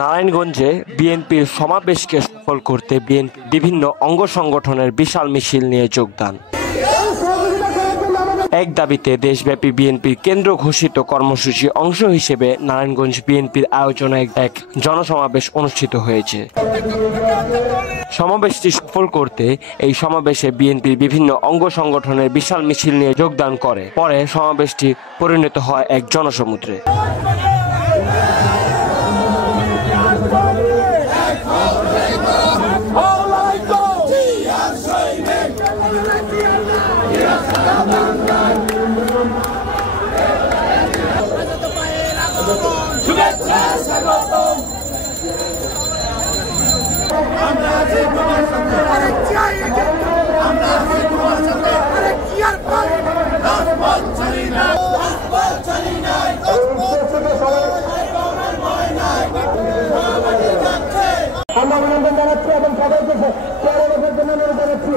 নারায়ণগঞ্জে বিএনপির সমাবেশকে সফল করতে বিএনপির বিভিন্ন অঙ্গ সংগঠনের বিশাল মিছিল নিয়ে যোগদান। এক দাবিতে দেশব্যাপী বিএনপির কেন্দ্র ঘোষিত কর্মসূচির অংশ হিসেবে নারায়ণগঞ্জ বিএনপির আয়োজনে এক জনসমাবেশ অনুষ্ঠিত হয়েছে। সমাবেশটি সফল করতে এই সমাবেশে বিএনপির বিভিন্ন অঙ্গ সংগঠনের বিশাল মিছিল নিয়ে যোগদান করে। পরে সমাবেশটি পরিণত হয় এক জনসমুদ্রে। আমরা অভিনন্দন জানাচ্ছি এবং সবাইকে জন্য অনুরোধ জানাচ্ছি।